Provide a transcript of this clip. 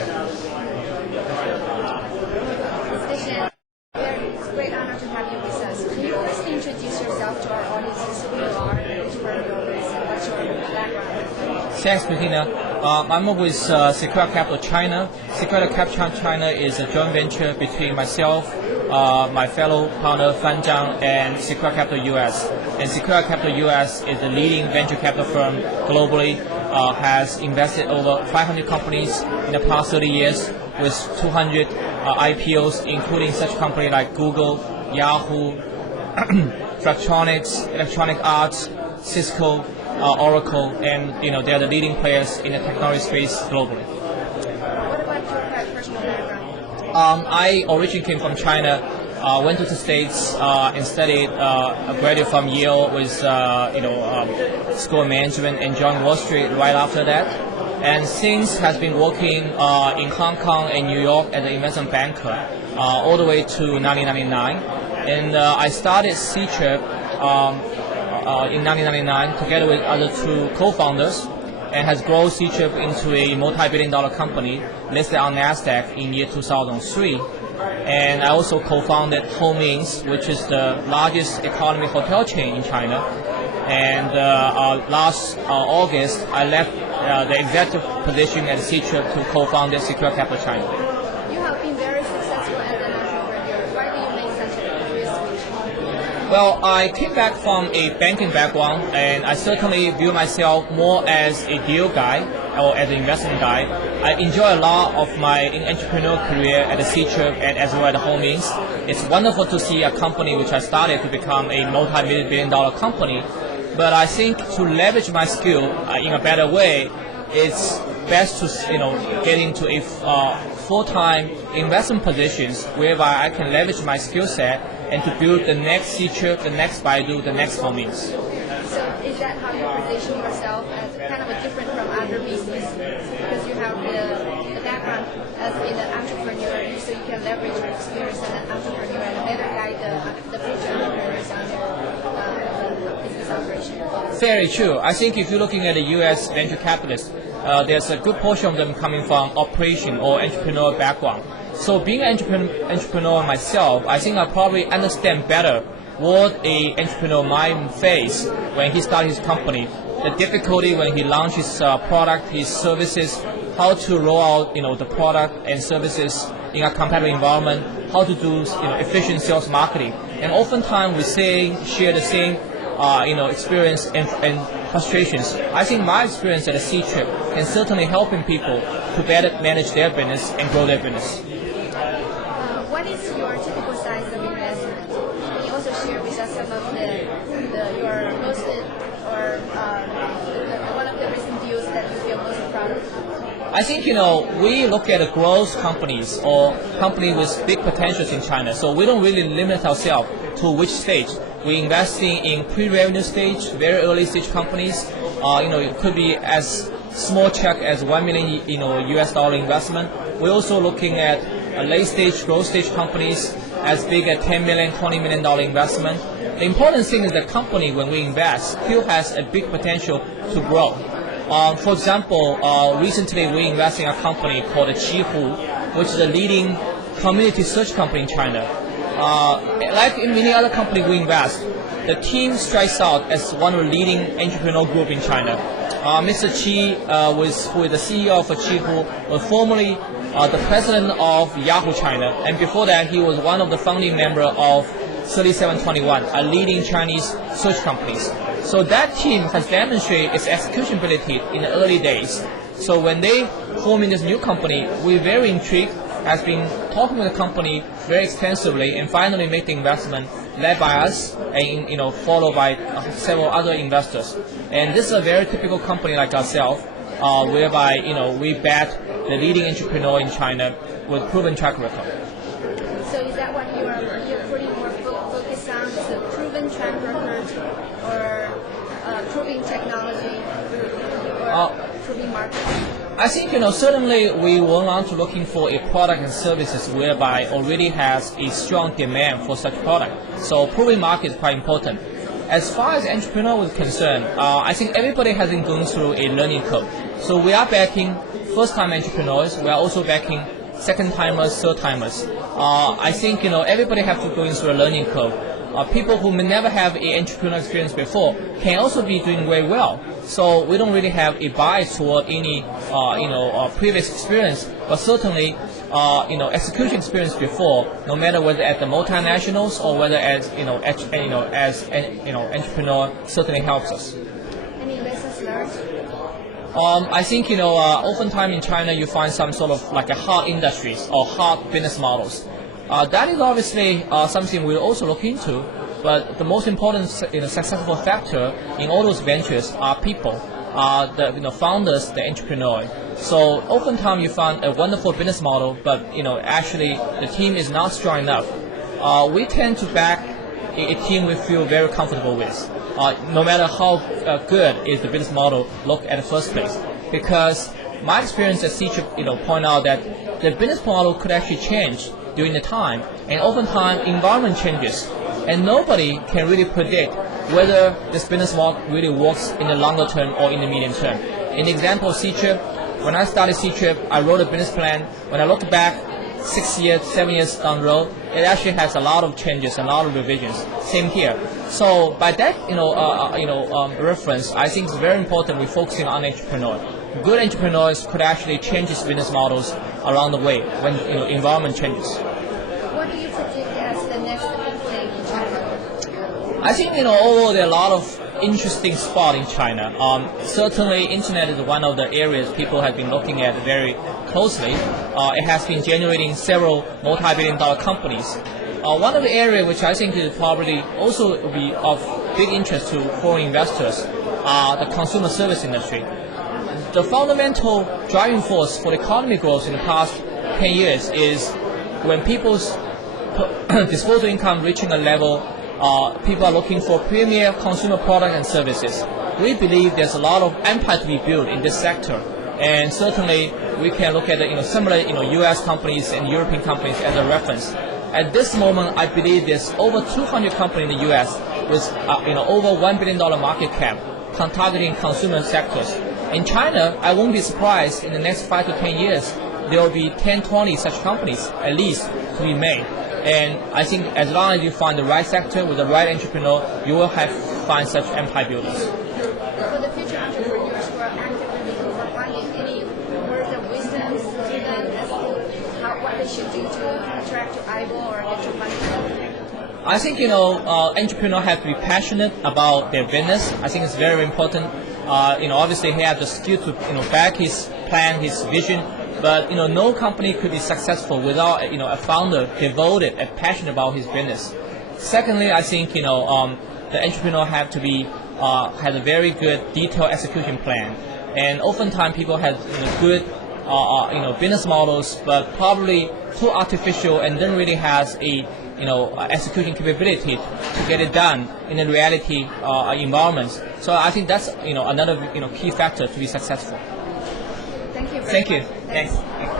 It's a great honor to have you with us. Can you first introduce yourself to our audiences, who you are, where you're based, and what's your background? Thanks, Bettina. I'm with Secure Capital China. Secure Capital China is a joint venture between myself, my fellow partner Fan Zhang, and Secure Capital US. And Secure Capital US is the leading venture capital firm globally, has invested over 500 companies in the past 30 years with 200 IPOs, including such companies like Google, Yahoo, Flextronics, Electronic Arts, Cisco, Oracle, and they are the leading players in the technology space globally. What about your personal background? I originally came from China, went to the States and studied, graduated from Yale with school of management, and joined Wall Street right after that. And since has been working in Hong Kong and New York as an investment banker all the way to 1999. And I started C-Chip in 1999 together with other two co-founders, and has grown C-Chip into a multi-billion-dollar company listed on NASDAQ in year 2003. And I also co-founded Homeinns, which is the largest economy hotel chain in China. And last August, I left the executive position at C-Chip to co-found Secure Capital China. You have been very successful as an entrepreneur. Why do you make such a career switch? Well, I came back from a banking background, and I certainly view myself more as a deal guy or as an investment guy. I enjoy a lot of my entrepreneurial career at the C-Chip and as well at the Homeinns. It's wonderful to see a company which I started to become a multi-billion-dollar company. But I think to leverage my skill in a better way, it's best to get into a full-time investment positions whereby I can leverage my skill set and to build the next C-Chip, the next Baidu, the next Homeinns. So is that how you position yourself as kind of a different from other business, because you have the background as in an entrepreneur, so you can leverage your experience as an entrepreneur and better guide the future entrepreneurs on their business operation? Very true. I think if you're looking at the U.S. venture capitalists, there's a good portion of them coming from operation or entrepreneurial background. So being an entrepreneur myself, I think I probably understand better what an entrepreneur might face when he starts his company, the difficulty when he launches his product, his services, how to roll out the product and services in a competitive environment, how to do efficient sales marketing. And oftentimes we share the same experience and frustrations. I think my experience at a C-Chip can certainly helping people to better manage their business and grow their business. What is your typical size of investment? Can you also share with us some of your most or one of the recent deals that you feel most proud of? I think we look at growth companies or companies with big potentials in China. So we don't really limit ourselves to which stage. We're investing in pre-revenue stage, very early stage companies. It could be as small check as $1 million US dollar investment. We're also looking at late stage growth stage companies as big as $10 million, $20 million investment. The important thing is the company, when we invest, still has a big potential to grow. For example, recently we invested in a company called Qihoo, which is a leading community search company in China. Like in many other companies we invest, the team strikes out as one of the leading entrepreneurial group in China. Mr. Qi, who is the CEO of Qihoo, was formerly the president of Yahoo China, and before that he was one of the founding members of 3721, a leading Chinese search companies. So that team has demonstrated its execution ability in the early days. So when they form in this new company, we're very intrigued, has been talking with the company very extensively, and finally make the investment led by us and followed by several other investors. And this is a very typical company like ourselves, whereby we back the leading entrepreneur in China with proven track record. So is that what you're putting more focus on? Is it proven track record, or proving technology, or proving marketing? I think certainly we will want to looking for a product and services whereby already has a strong demand for such product. So proving market is quite important. As far as entrepreneur is concerned, I think everybody has been going through a learning curve. So we are backing first-time entrepreneurs. We are also backing second-timers, third-timers. I think everybody have to go through a learning curve. People who may never have an entrepreneurial experience before can also be doing very well. So we don't really have a bias toward any previous experience, but certainly execution experience before, no matter whether at the multinationals or whether as entrepreneur, certainly helps us. Any lessons learned? I think oftentimes in China you find some sort of like a hard industries or hard business models. That is obviously something we'll also look into, but the most important successful factor in all those ventures are people, the founders, the entrepreneur. So oftentimes you find a wonderful business model, but actually the team is not strong enough. We tend to back a team we feel very comfortable with, no matter how good is the business model look at the first place. Because my experience at C-Chip, point out that the business model could actually change during the time, and oftentimes environment changes, and nobody can really predict whether this business model really works in the longer term or in the medium term. In the example of C-Chip, when I started C-Chip, I wrote a business plan. When I look back 6 years, 7 years down the road, it actually has a lot of changes, a lot of revisions. Same here. So by that, reference, I think it's very important we focusing on entrepreneurs. Good entrepreneurs could actually change these business models along the way when environment changes. What do you predict as the next big thing in China? I think overall there are a lot of interesting spots in China. Certainly, internet is one of the areas people have been looking at very closely. It has been generating several multi-billion-dollar companies. One of the areas which I think is probably also be of big interest to foreign investors are the consumer service industry. The fundamental driving force for the economy growth in the past 10 years is when people's disposable income reaching a level, people are looking for premier consumer products and services. We believe there's a lot of empire to be built in this sector, and certainly we can look at similar U.S. companies and European companies as a reference. At this moment, I believe there's over 200 companies in the U.S. with over $1 billion market cap targeting consumer sectors. In China, I won't be surprised in the next 5 to 10 years, there will be 10, 20 such companies at least to be made. And I think as long as you find the right sector with the right entrepreneur, you will find such empire builders. For the future entrepreneurs who are actively crowdfunding, any words of wisdom to them as to what they should do to attract your eyeball or get your money? I think entrepreneurs have to be passionate about their business. I think it's very important. Obviously he has the skill to back his plan, his vision. But no company could be successful without a founder devoted and passionate about his business. Secondly, I think the entrepreneur have to be has a very good detailed execution plan. And oftentimes people have good business models, but probably too artificial and don't really has a execution capability to get it done in a reality environment. So I think that's another key factor to be successful. Thank you. Thank you. Thanks. Thanks.